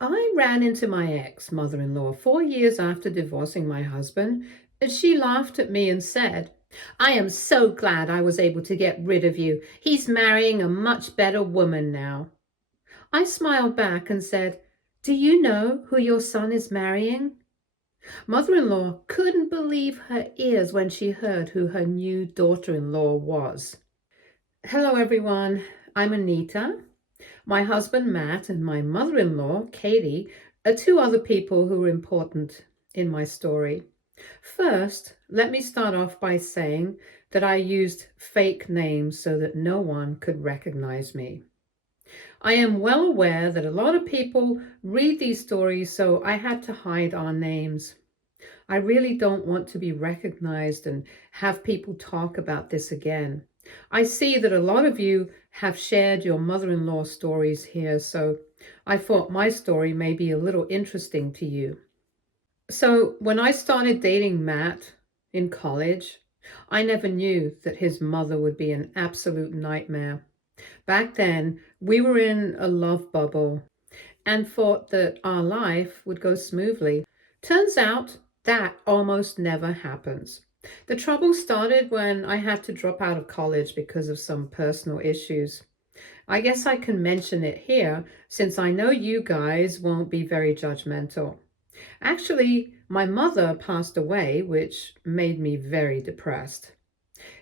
I ran into my ex-mother-in-law 4 years after divorcing my husband, and she laughed at me and said, "I am so glad I was able to get rid of you. He's marrying a much better woman now." I smiled back and said, "Do you know who your son is marrying?" Mother-in-law couldn't believe her ears when she heard who her new daughter-in-law was. Hello, everyone. I'm Anita. My husband, Matt, and my mother-in-law, Katie, are two other people who are important in my story. First, let me start off by saying that I used fake names so that no one could recognize me. I am well aware that a lot of people read these stories, so I had to hide our names. I really don't want to be recognized and have people talk about this again. I see that a lot of you have shared your mother-in-law stories here, so I thought my story may be a little interesting to you. So when I started dating Matt in college, I never knew that his mother would be an absolute nightmare. Back then, we were in a love bubble and thought that our life would go smoothly. Turns out that almost never happens. The trouble started when I had to drop out of college because of some personal issues. I guess I can mention it here since I know you guys won't be very judgmental. Actually, my mother passed away, which made me very depressed.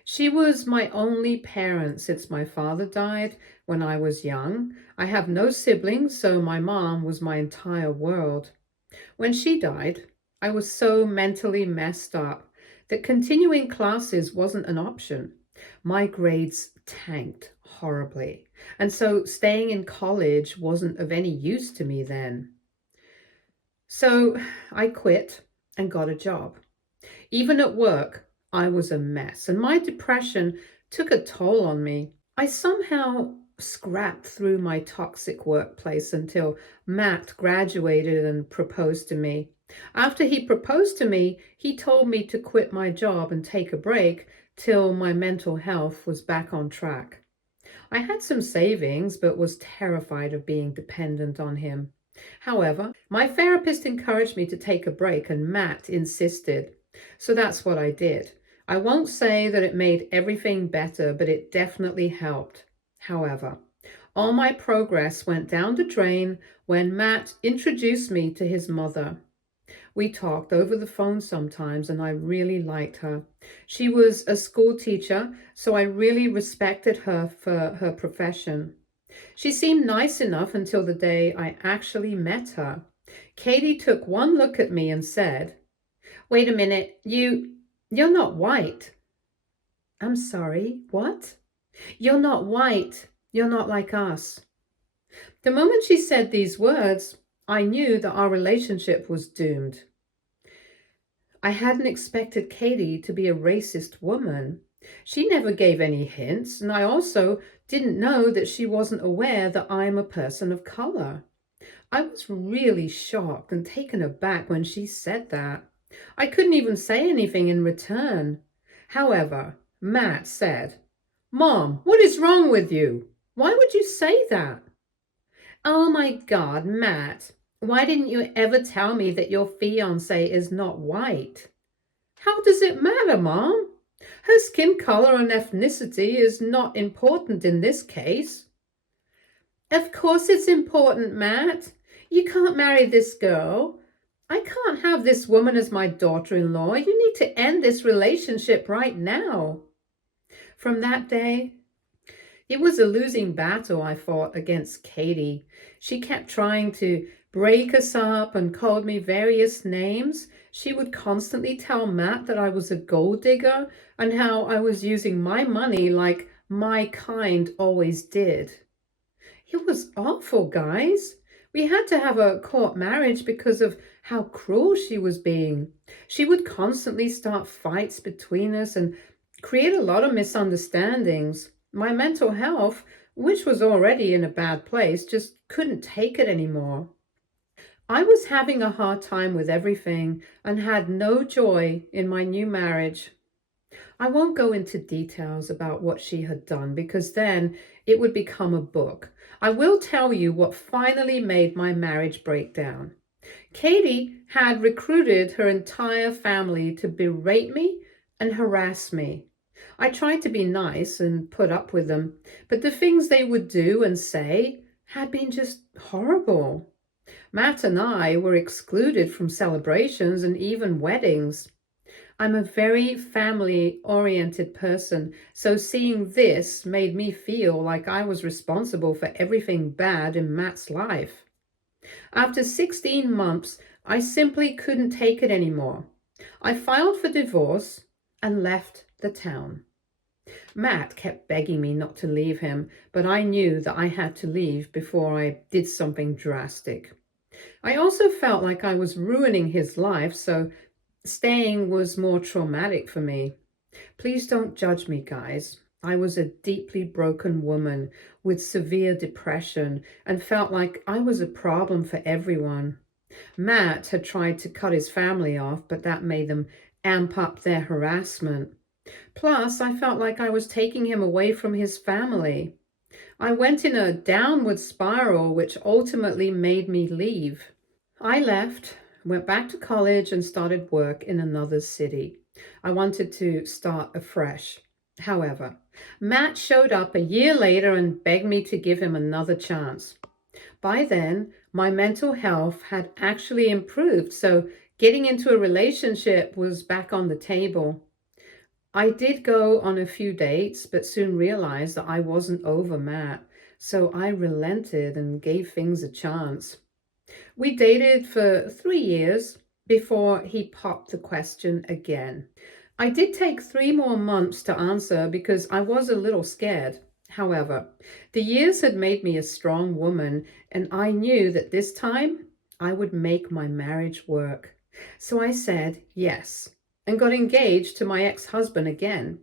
She was my only parent since my father died when I was young. I have no siblings, so my mom was my entire world. When she died, I was so mentally messed up that continuing classes wasn't an option. My grades tanked horribly, and so staying in college wasn't of any use to me then. So I quit and got a job. Even at work, I was a mess, and my depression took a toll on me. I somehow scrapped through my toxic workplace until Matt graduated and proposed to me. After he proposed to me, he told me to quit my job and take a break till my mental health was back on track. I had some savings, but was terrified of being dependent on him. However, my therapist encouraged me to take a break, and Matt insisted. So that's what I did. I won't say that it made everything better, but it definitely helped. However, all my progress went down the drain when Matt introduced me to his mother. We talked over the phone sometimes, and I really liked her. She was a school teacher, so I really respected her for her profession. She seemed nice enough until the day I actually met her. Katie took one look at me and said, "Wait a minute, you're not white." "I'm sorry, what?" "You're not white. You're not like us." The moment she said these words, I knew that our relationship was doomed. I hadn't expected Katie to be a racist woman. She never gave any hints, and I also didn't know that she wasn't aware that I'm a person of color. I was really shocked and taken aback when she said that. I couldn't even say anything in return. However, Matt said, "Mom, what is wrong with you? Why would you say that?" Oh my God, Matt, why didn't you ever tell me that your fiance is not white? How does it matter, Mom? Her skin color and ethnicity is not important in this case. Of course it's important, Matt. You can't marry this girl. I can't have this woman as my daughter-in-law. You need to end this relationship right now. From that day, it was a losing battle I fought against Katie. She kept trying to break us up and called me various names. She would constantly tell Matt that I was a gold digger and how I was using my money like my kind always did. It was awful, guys. We had to have a court marriage because of how cruel she was being. She would constantly start fights between us and create a lot of misunderstandings. My mental health, which was already in a bad place, just couldn't take it anymore. I was having a hard time with everything and had no joy in my new marriage. I won't go into details about what she had done because then it would become a book. I will tell you what finally made my marriage break down. Katie had recruited her entire family to berate me and harass me. I tried to be nice and put up with them, but the things they would do and say had been just horrible. Matt and I were excluded from celebrations and even weddings. I'm a very family-oriented person, so seeing this made me feel like I was responsible for everything bad in Matt's life. After 16 months, I simply couldn't take it anymore. I filed for divorce and left the town. Matt kept begging me not to leave him, but I knew that I had to leave before I did something drastic. I also felt like I was ruining his life, so staying was more traumatic for me. Please don't judge me, guys. I was a deeply broken woman with severe depression and felt like I was a problem for everyone. Matt had tried to cut his family off, but that made them amp up their harassment. Plus, I felt like I was taking him away from his family. I went in a downward spiral, which ultimately made me leave. I left, went back to college, and started work in another city. I wanted to start afresh. However, Matt showed up a year later and begged me to give him another chance. By then, my mental health had actually improved, so getting into a relationship was back on the table. I did go on a few dates, but soon realized that I wasn't over Matt, so I relented and gave things a chance. We dated for 3 years before he popped the question again. I did take 3 more months to answer because I was a little scared. However, the years had made me a strong woman, and I knew that this time I would make my marriage work. So I said yes and got engaged to my ex-husband again.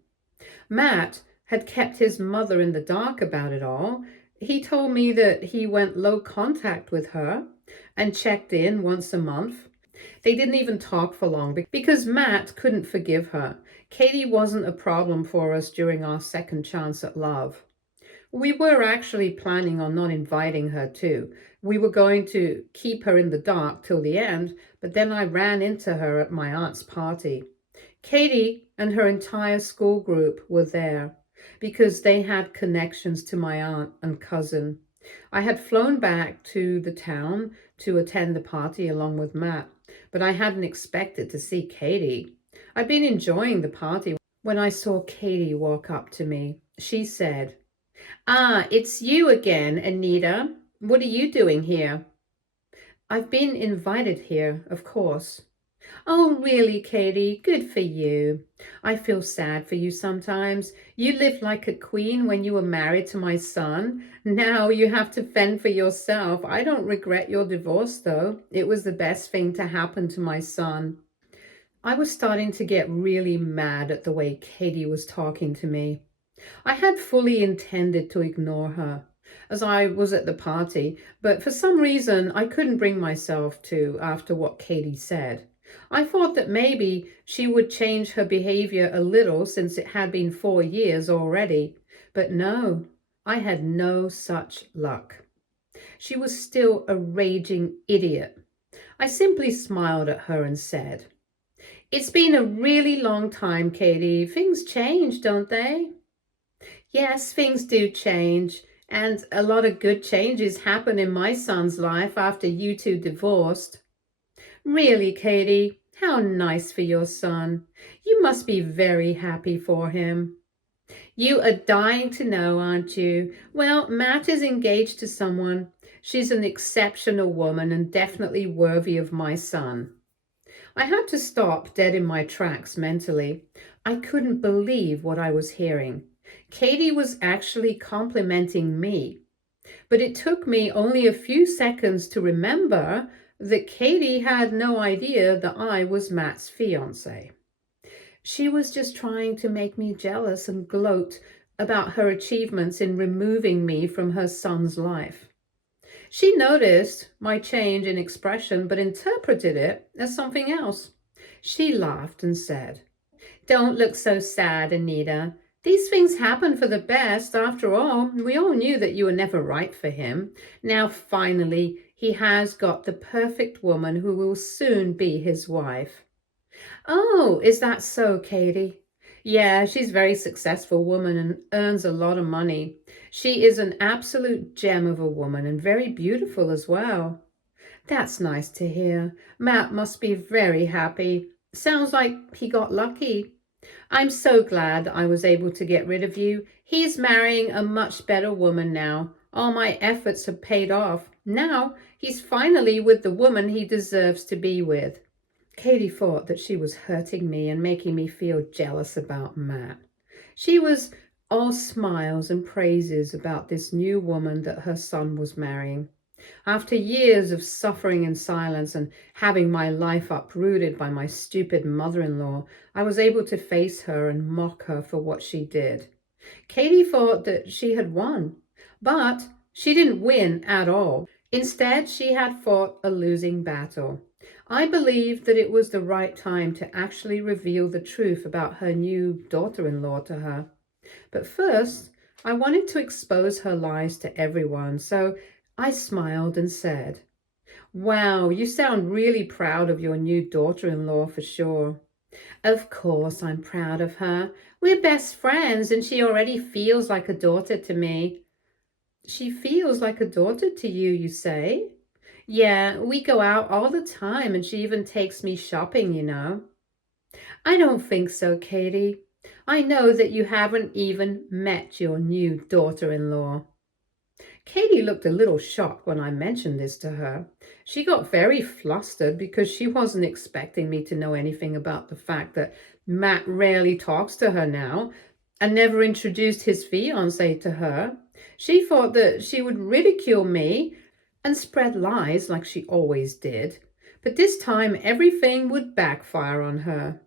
Matt had kept his mother in the dark about it all. He told me that he went low contact with her and checked in once a month. They didn't even talk for long because Matt couldn't forgive her. Katie wasn't a problem for us during our second chance at love. We were actually planning on not inviting her too. We were going to keep her in the dark till the end, but then I ran into her at my aunt's party. Katie and her entire school group were there because they had connections to my aunt and cousin. I had flown back to the town to attend the party along with Matt, but I hadn't expected to see Katie. I'd been enjoying the party when I saw Katie walk up to me. She said, "Ah, it's you again, Anita. What are you doing here?" "I've been invited here, of course." "Oh, really, Katie? Good for you. I feel sad for you sometimes. You lived like a queen when you were married to my son. Now you have to fend for yourself. I don't regret your divorce, though. It was the best thing to happen to my son." I was starting to get really mad at the way Katie was talking to me. I had fully intended to ignore her as I was at the party, but for some reason I couldn't bring myself to after what Katie said. I thought that maybe she would change her behavior a little since it had been 4 years already, but no, I had no such luck. She was still a raging idiot. I simply smiled at her and said, "It's been a really long time, Katie. Things change, don't they?" "Yes, things do change, and a lot of good changes happen in my son's life after you two divorced." "Really, Katie? How nice for your son. You must be very happy for him." "You are dying to know, aren't you? Well, Matt is engaged to someone. She's an exceptional woman and definitely worthy of my son." I had to stop dead in my tracks mentally. I couldn't believe what I was hearing. Katie was actually complimenting me. But it took me only a few seconds to remember that Katie had no idea that I was Matt's fiance. She was just trying to make me jealous and gloat about her achievements in removing me from her son's life. She noticed my change in expression but interpreted it as something else. She laughed and said, "Don't look so sad, Anita. These things happen for the best. After all, we all knew that you were never right for him. Now, finally, he has got the perfect woman who will soon be his wife. Oh, is that so, Katie? Yeah, she's a very successful woman and earns a lot of money. She is an absolute gem of a woman and very beautiful as well. That's nice to hear. Matt must be very happy. Sounds like he got lucky. I'm so glad I was able to get rid of you. He's marrying a much better woman now. All my efforts have paid off. Now he's finally with the woman he deserves to be with. Katie thought that she was hurting me and making me feel jealous about Matt. She was all smiles and praises about this new woman that her son was marrying. After years of suffering in silence and having my life uprooted by my stupid mother-in-law, I was able to face her and mock her for what she did. Katie thought that she had won, but she didn't win at all. Instead, she had fought a losing battle. I believed that it was the right time to actually reveal the truth about her new daughter-in-law to her. But first, I wanted to expose her lies to everyone, so I smiled and said, "Wow, you sound really proud of your new daughter-in-law for sure." Of course, I'm proud of her. We're best friends, and she already feels like a daughter to me. She feels like a daughter to you, you say? Yeah, we go out all the time, and she even takes me shopping. I don't think so, Katie. I know that you haven't even met your new daughter-in-law. Katie looked a little shocked when I mentioned this to her. She got very flustered because she wasn't expecting me to know anything about the fact that Matt rarely talks to her now and never introduced his fiancée to her. She thought that she would ridicule me and spread lies like she always did. But this time everything would backfire on her.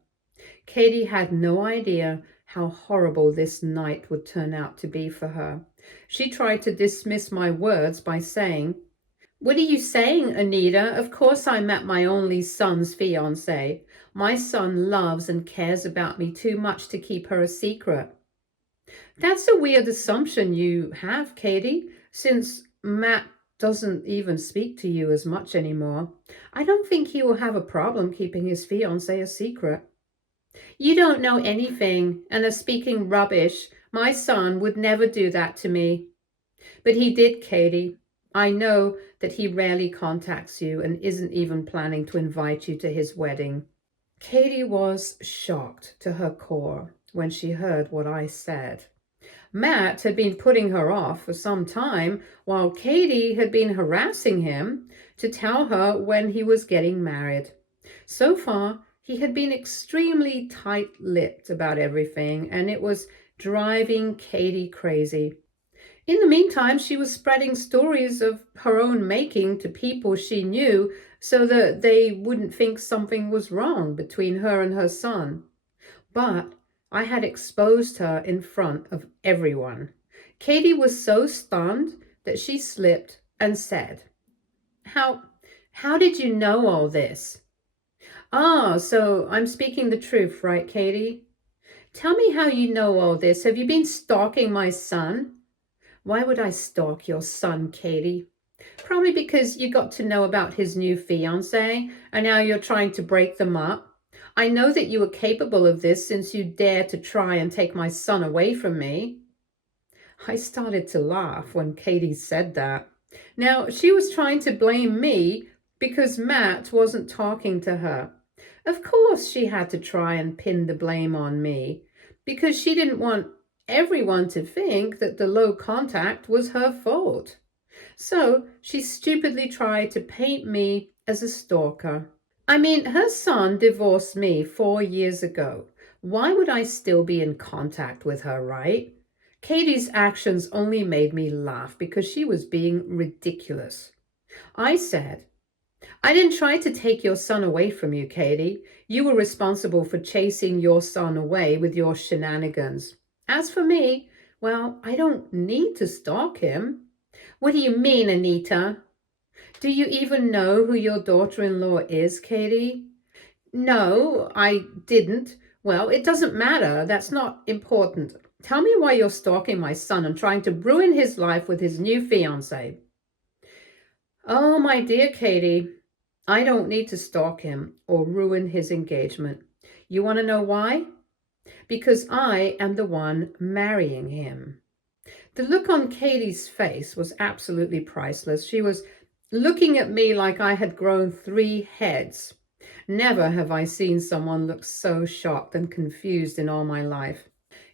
Katie had no idea how horrible this night would turn out to be for her. She tried to dismiss my words by saying, "What are you saying, Anita? Of course I met my only son's fiancée. My son loves and cares about me too much to keep her a secret." That's a weird assumption you have, Katie, since Matt doesn't even speak to you as much anymore. I don't think he will have a problem keeping his fiancée a secret. You don't know anything and are speaking rubbish. My son would never do that to me. But he did, Katie. I know that he rarely contacts you and isn't even planning to invite you to his wedding. Katie was shocked to her core when she heard what I said. Matt had been putting her off for some time while Katie had been harassing him to tell her when he was getting married. So far, he had been extremely tight-lipped about everything, and it was driving Katie crazy. In the meantime, she was spreading stories of her own making to people she knew so that they wouldn't think something was wrong between her and her son. But I had exposed her in front of everyone. Katie was so stunned that she slipped and said, How did you know all this?" "Ah, so I'm speaking the truth, right, Katie? Tell me how you know all this. Have you been stalking my son?" "Why would I stalk your son, Katie?" "Probably because you got to know about his new fiancé and now you're trying to break them up. I know that you were capable of this since you dared to try and take my son away from me." I started to laugh when Katie said that. Now, she was trying to blame me because Matt wasn't talking to her. Of course, she had to try and pin the blame on me because she didn't want everyone to think that the low contact was her fault. So she stupidly tried to paint me as a stalker. I mean, her son divorced me 4 years ago. Why would I still be in contact with her, right? Katie's actions only made me laugh because she was being ridiculous. I said, "I didn't try to take your son away from you, Katie. You were responsible for chasing your son away with your shenanigans. As for me, well, I don't need to stalk him." "What do you mean, Anita?" "Do you even know who your daughter-in-law is, Katie?" "No, I didn't." "Well, it doesn't matter. That's not important. Tell me why you're stalking my son and trying to ruin his life with his new fiancée." "Oh, my dear Katie, I don't need to stalk him or ruin his engagement. You want to know why? Because I am the one marrying him." The look on Katie's face was absolutely priceless. She was looking at me like I had grown 3 heads. Never have I seen someone look so shocked and confused in all my life.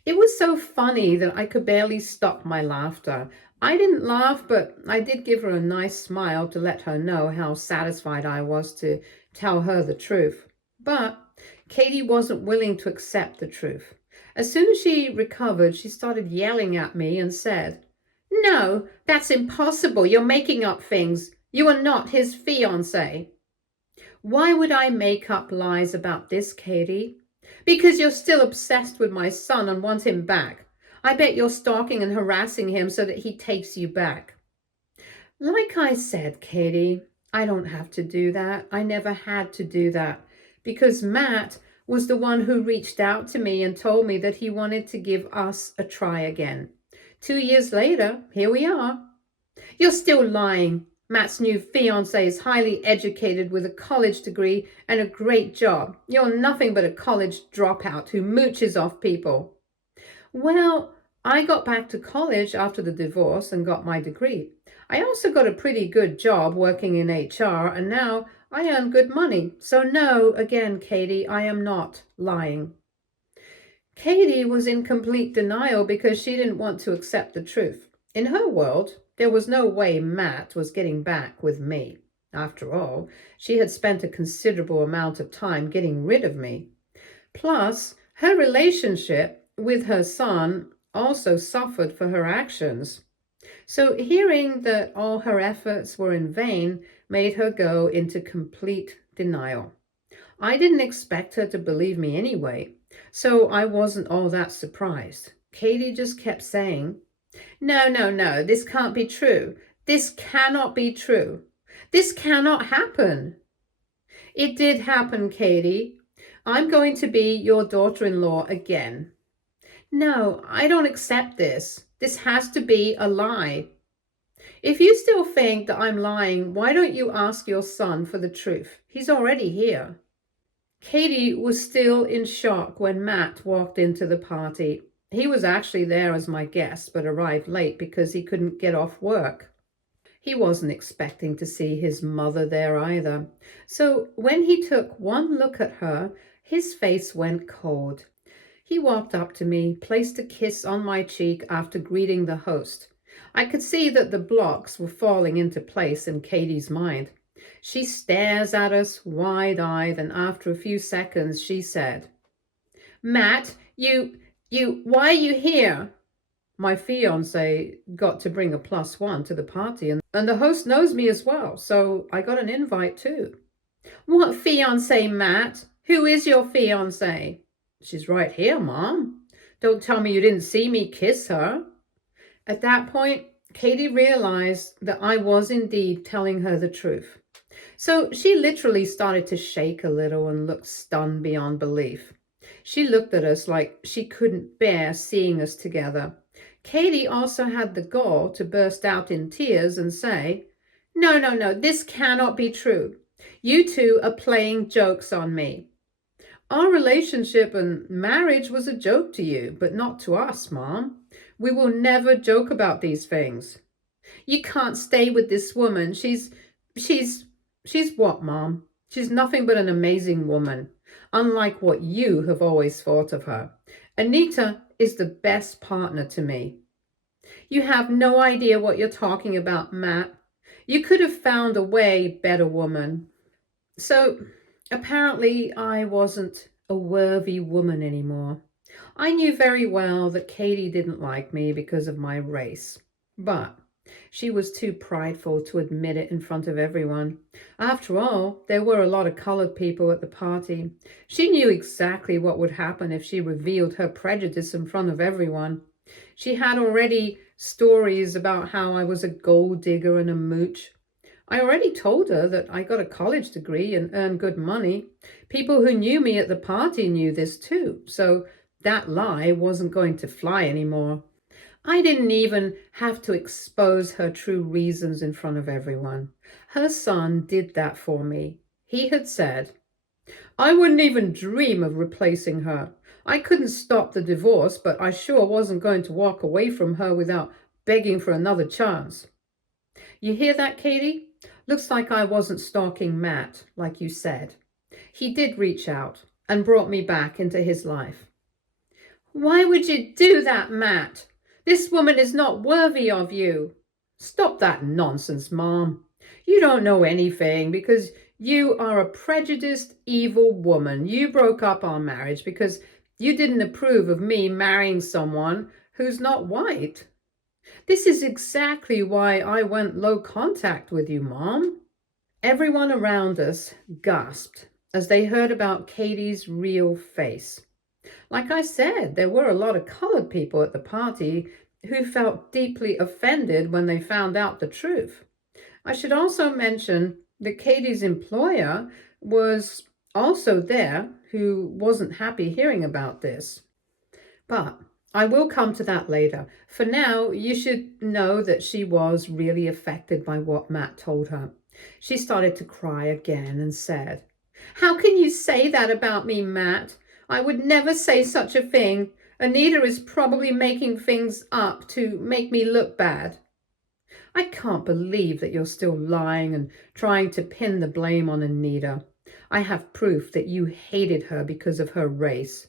It was so funny that I could barely stop my laughter. I didn't laugh, but I did give her a nice smile to let her know how satisfied I was to tell her the truth. But Katie wasn't willing to accept the truth. As soon as she recovered, she started yelling at me and said, "No, that's impossible. You're making up things. You are not his fiancé." "Why would I make up lies about this, Katie?" "Because you're still obsessed with my son and want him back. I bet you're stalking and harassing him so that he takes you back." Like I said, Katie, I don't have to do that. I never had to do that because Matt was the one who reached out to me and told me that he wanted to give us a try again. 2 years later, here we are. "You're still lying. Matt's new fiancé is highly educated with a college degree and a great job. You're nothing but a college dropout who mooches off people." "Well, I got back to college after the divorce and got my degree. I also got a pretty good job working in HR, and now I earn good money. So no, again, Katie, I am not lying." Katie was in complete denial because she didn't want to accept the truth. In her world, there was no way Matt was getting back with me. After all, she had spent a considerable amount of time getting rid of me. Plus, her relationship with her son also suffered for her actions. So hearing that all her efforts were in vain made her go into complete denial. I didn't expect her to believe me anyway, so I wasn't all that surprised. Katie just kept saying, "No, no, no, this can't be true. This cannot be true. This cannot happen." "It did happen, Katie. I'm going to be your daughter-in-law again." "No, I don't accept this. This has to be a lie." "If you still think that I'm lying, why don't you ask your son for the truth? He's already here." Katie was still in shock when Matt walked into the party. He was actually there as my guest, but arrived late because he couldn't get off work. He wasn't expecting to see his mother there either. So when he took one look at her, his face went cold. He walked up to me, placed a kiss on my cheek after greeting the host. I could see that the blocks were falling into place in Katie's mind. She stares at us wide-eyed, and after a few seconds, she said, "Matt, why are you here?" My fiance got to bring a +1 to the party, and the host knows me as well, so I got an invite too. "What fiance, Matt? Who is your fiance?" "She's right here, Mom. Don't tell me you didn't see me kiss her." At that point, Katie realized that I was indeed telling her the truth. So she literally started to shake a little and looked stunned beyond belief. She looked at us like she couldn't bear seeing us together. Katie also had the gall to burst out in tears and say, "No, no, no, this cannot be true. You two are playing jokes on me. Our relationship and marriage was a joke to you, but not to us, Mom. We will never joke about these things." "You can't stay with this woman. She's what, Mom? She's nothing but an amazing woman, unlike what you have always thought of her. Anita is the best partner to me." "You have no idea what you're talking about, Matt. You could have found a way better woman." So apparently I wasn't a worthy woman anymore. I knew very well that Katie didn't like me because of my race, but she was too prideful to admit it in front of everyone. After all, there were a lot of colored people at the party. She knew exactly what would happen if she revealed her prejudice in front of everyone. She had already stories about how I was a gold digger and a mooch. I already told her that I got a college degree and earned good money. People who knew me at the party knew this too, so that lie wasn't going to fly anymore. I didn't even have to expose her true reasons in front of everyone. Her son did that for me. He had said, I wouldn't even dream of replacing her. I couldn't stop the divorce, but I sure wasn't going to walk away from her without begging for another chance. You hear that, Katie? Looks like I wasn't stalking Matt, like you said. He did reach out and brought me back into his life. Why would you do that, Matt? This woman is not worthy of you. Stop that nonsense, Mom. You don't know anything because you are a prejudiced, evil woman. You broke up our marriage because you didn't approve of me marrying someone who's not white. This is exactly why I went low contact with you, Mom. Everyone around us gasped as they heard about Katie's real face. Like I said, there were a lot of colored people at the party who felt deeply offended when they found out the truth. I should also mention that Katie's employer was also there, who wasn't happy hearing about this. But I will come to that later. For now, you should know that she was really affected by what Matt told her. She started to cry again and said, How can you say that about me, Matt? I would never say such a thing. Anita is probably making things up to make me look bad. I can't believe that you're still lying and trying to pin the blame on Anita. I have proof that you hated her because of her race.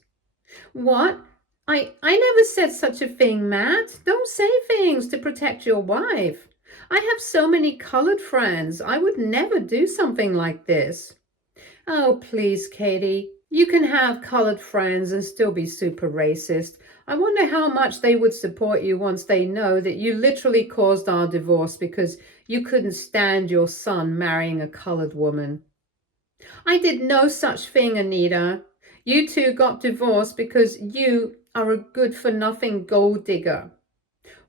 What? I never said such a thing, Matt. Don't say things to protect your wife. I have so many colored friends. I would never do something like this. Oh, please, Katie. You can have colored friends and still be super racist. I wonder how much they would support you once they know that you literally caused our divorce because you couldn't stand your son marrying a colored woman. I did no such thing, Anita. You two got divorced because you are a good-for-nothing gold digger.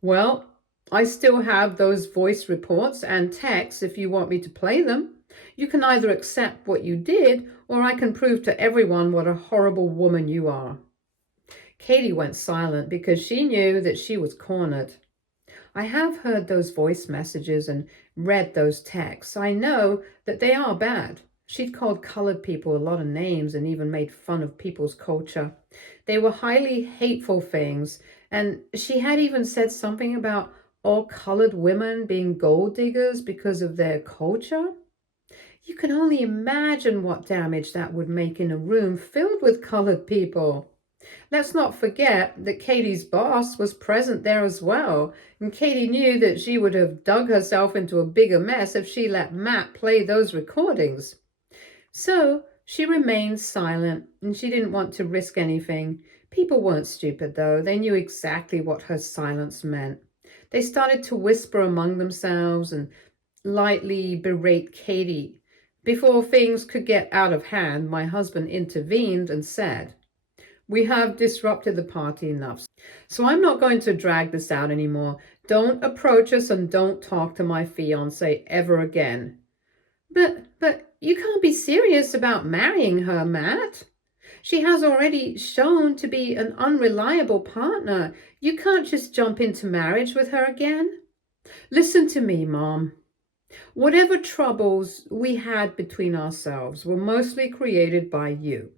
Well, I still have those voice reports and texts if you want me to play them. You can either accept what you did, or I can prove to everyone what a horrible woman you are. Katie went silent because she knew that she was cornered. I have heard those voice messages and read those texts. I know that they are bad. She'd called colored people a lot of names and even made fun of people's culture. They were highly hateful things, and she had even said something about all colored women being gold diggers because of their culture. You can only imagine what damage that would make in a room filled with colored people. Let's not forget that Katie's boss was present there as well, and Katie knew that she would have dug herself into a bigger mess if she let Matt play those recordings. So she remained silent, and she didn't want to risk anything. People weren't stupid, though. They knew exactly what her silence meant. They started to whisper among themselves and lightly berate Katie. Before things could get out of hand, my husband intervened and said, We have disrupted the party enough, so I'm not going to drag this out anymore. Don't approach us and don't talk to my fiancé ever again. But you can't be serious about marrying her, Matt. She has already shown to be an unreliable partner. You can't just jump into marriage with her again. Listen to me, Mom. Whatever troubles we had between ourselves were mostly created by you.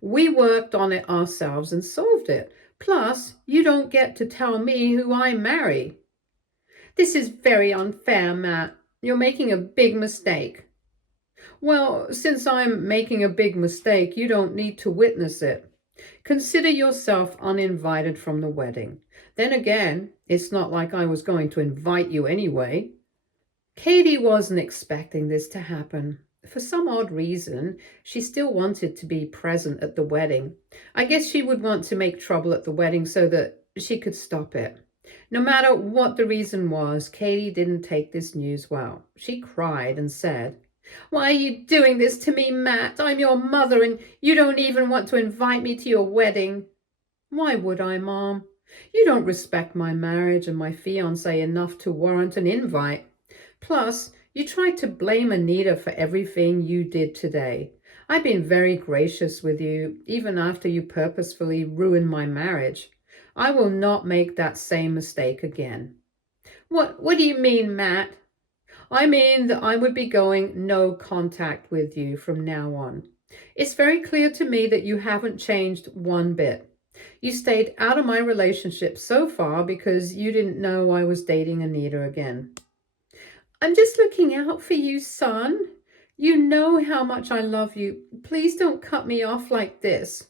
We worked on it ourselves and solved it. Plus, you don't get to tell me who I marry. This is very unfair, Matt. You're making a big mistake. Well, since I'm making a big mistake, you don't need to witness it. Consider yourself uninvited from the wedding. Then again, it's not like I was going to invite you anyway. Katie wasn't expecting this to happen. For some odd reason, she still wanted to be present at the wedding. I guess she would want to make trouble at the wedding so that she could stop it. No matter what the reason was, Katie didn't take this news well. She cried and said, Why are you doing this to me, Matt? I'm your mother and you don't even want to invite me to your wedding. Why would I, Mom? You don't respect my marriage and my fiancé enough to warrant an invite. Plus, you tried to blame Anita for everything you did today. I've been very gracious with you, even after you purposefully ruined my marriage. I will not make that same mistake again. What do you mean, Matt? I mean that I would be going no contact with you from now on. It's very clear to me that you haven't changed one bit. You stayed out of my relationship so far because you didn't know I was dating Anita again. I'm just looking out for you, son. You know how much I love you. Please don't cut me off like this.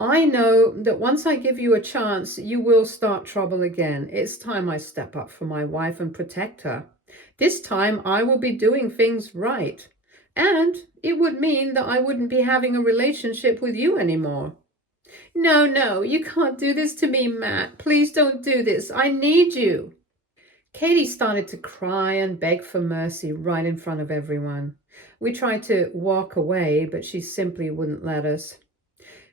I know that once I give you a chance, you will start trouble again. It's time I step up for my wife and protect her. This time I will be doing things right. And it would mean that I wouldn't be having a relationship with you anymore. No, no, you can't do this to me, Matt. Please don't do this. I need you. Katie started to cry and beg for mercy right in front of everyone. We tried to walk away, but she simply wouldn't let us.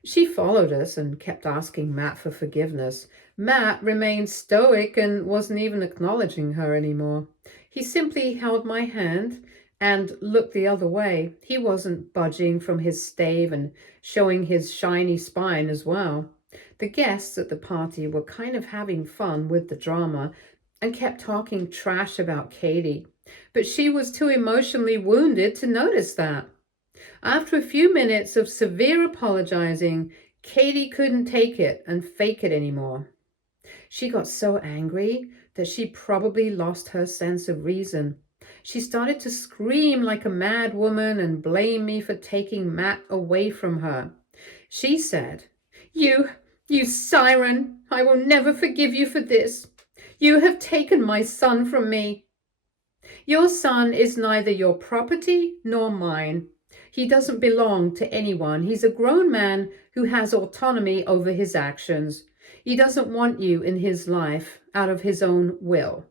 She followed us and kept asking Matt for forgiveness. Matt remained stoic and wasn't even acknowledging her anymore. He simply held my hand and looked the other way. He wasn't budging from his stave and showing his shiny spine as well. The guests at the party were kind of having fun with the drama and kept talking trash about Katie, but she was too emotionally wounded to notice that. After a few minutes of severe apologizing, Katie couldn't take it and fake it anymore. She got so angry that she probably lost her sense of reason. She started to scream like a mad woman and blame me for taking Matt away from her. She said, You siren, I will never forgive you for this. You have taken my son from me. Your son is neither your property nor mine. He doesn't belong to anyone. He's a grown man who has autonomy over his actions. He doesn't want you in his life out of his own will.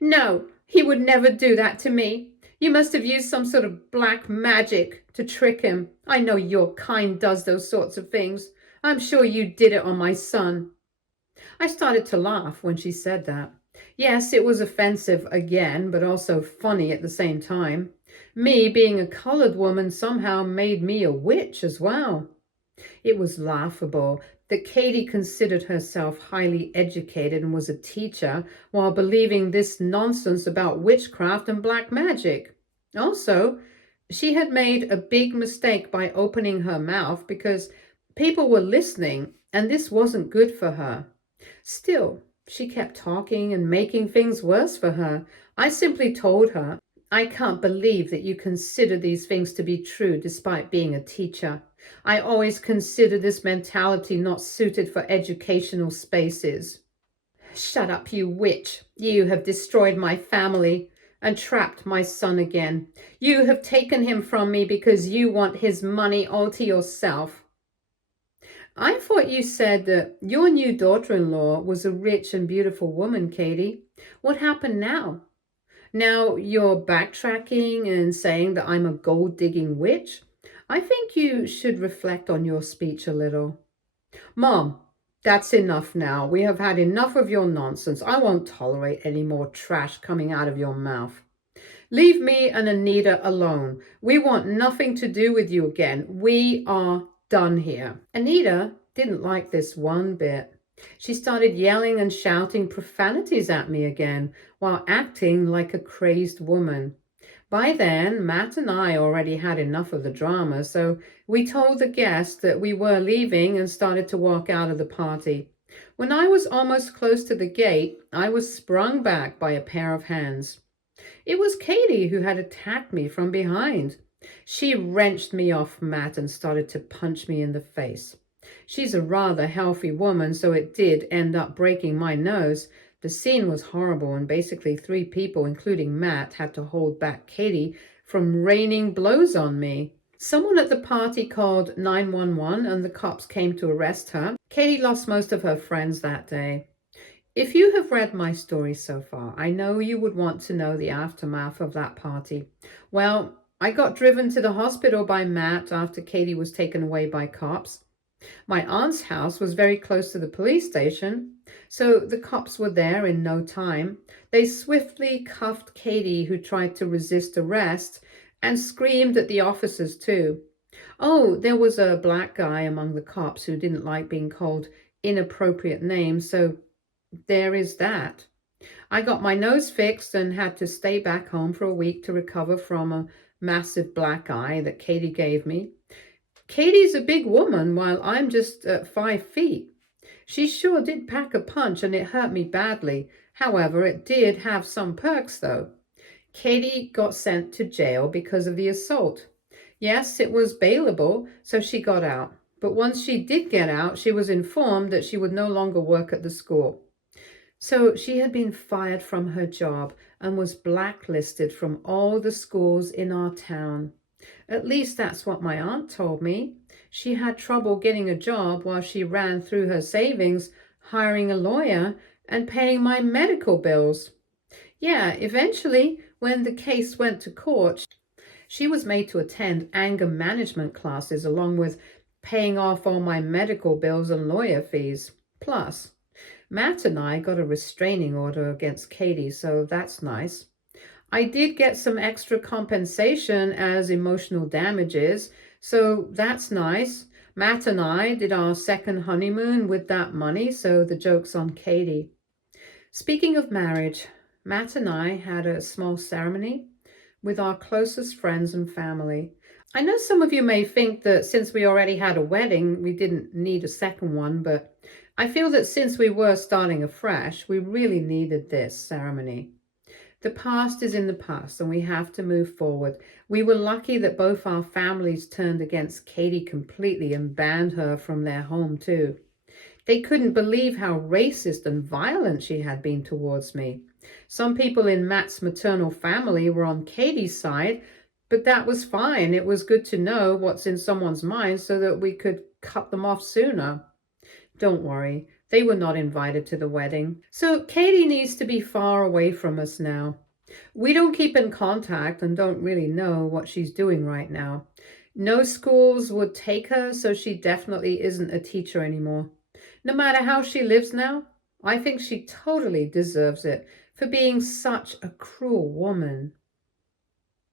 No, he would never do that to me. You must have used some sort of black magic to trick him. I know your kind does those sorts of things. I'm sure you did it on my son. I started to laugh when she said that. Yes, it was offensive again, but also funny at the same time. Me being a colored woman somehow made me a witch as well. It was laughable that Katie considered herself highly educated and was a teacher while believing this nonsense about witchcraft and black magic. Also, she had made a big mistake by opening her mouth because people were listening and this wasn't good for her. Still, she kept talking and making things worse for her. I simply told her, I can't believe that you consider these things to be true despite being a teacher. I always consider this mentality not suited for educational spaces. Shut up, you witch. You have destroyed my family and trapped my son again. You have taken him from me because you want his money all to yourself. I thought you said that your new daughter-in-law was a rich and beautiful woman, Katie. What happened now? Now you're backtracking and saying that I'm a gold-digging witch? I think you should reflect on your speech a little. Mom, that's enough now. We have had enough of your nonsense. I won't tolerate any more trash coming out of your mouth. Leave me and Anita alone. We want nothing to do with you again. We are done here. Anita didn't like this one bit. She started yelling and shouting profanities at me again while acting like a crazed woman. By then, Matt and I already had enough of the drama, so we told the guests that we were leaving and started to walk out of the party. When I was almost close to the gate, I was sprung back by a pair of hands. It was Katie who had attacked me from behind. She wrenched me off Matt and started to punch me in the face. She's a rather healthy woman, so it did end up breaking my nose. The scene was horrible, and basically 3 people, including Matt, had to hold back Katie from raining blows on me. Someone at the party called 911 and the cops came to arrest her. Katie lost most of her friends that day. If you have read my story so far, I know you would want to know the aftermath of that party. Well, I got driven to the hospital by Matt after Katie was taken away by cops. My aunt's house was very close to the police station, so the cops were there in no time. They swiftly cuffed Katie, who tried to resist arrest, and screamed at the officers too. Oh, there was a black guy among the cops who didn't like being called inappropriate names, so there is that. I got my nose fixed and had to stay back home for a week to recover from a massive black eye that Katie gave me. Katie's a big woman while I'm just 5 feet. She sure did pack a punch and it hurt me badly. However, it did have some perks though. Katie got sent to jail because of the assault. Yes, it was bailable, so she got out. But once she did get out, she was informed that she would no longer work at the school. So she had been fired from her job and was blacklisted from all the schools in our town. At least that's what my aunt told me. She had trouble getting a job while she ran through her savings, hiring a lawyer, and paying my medical bills. Yeah, eventually, when the case went to court, she was made to attend anger management classes along with paying off all my medical bills and lawyer fees. Plus, Matt and I got a restraining order against Katie, so that's nice. I did get some extra compensation as emotional damages, so that's nice. Matt and I did our second honeymoon with that money, so the joke's on Katie. Speaking of marriage, Matt and I had a small ceremony with our closest friends and family. I know some of you may think that since we already had a wedding, we didn't need a second one, but I feel that since we were starting afresh, we really needed this ceremony. The past is in the past and we have to move forward. We were lucky that both our families turned against Katie completely and banned her from their home too. They couldn't believe how racist and violent she had been towards me. Some people in Matt's maternal family were on Katie's side, but that was fine. It was good to know what's in someone's mind so that we could cut them off sooner. Don't worry, they were not invited to the wedding. So Katie needs to be far away from us now. We don't keep in contact and don't really know what she's doing right now. No schools would take her, so she definitely isn't a teacher anymore. No matter how she lives now, I think she totally deserves it for being such a cruel woman.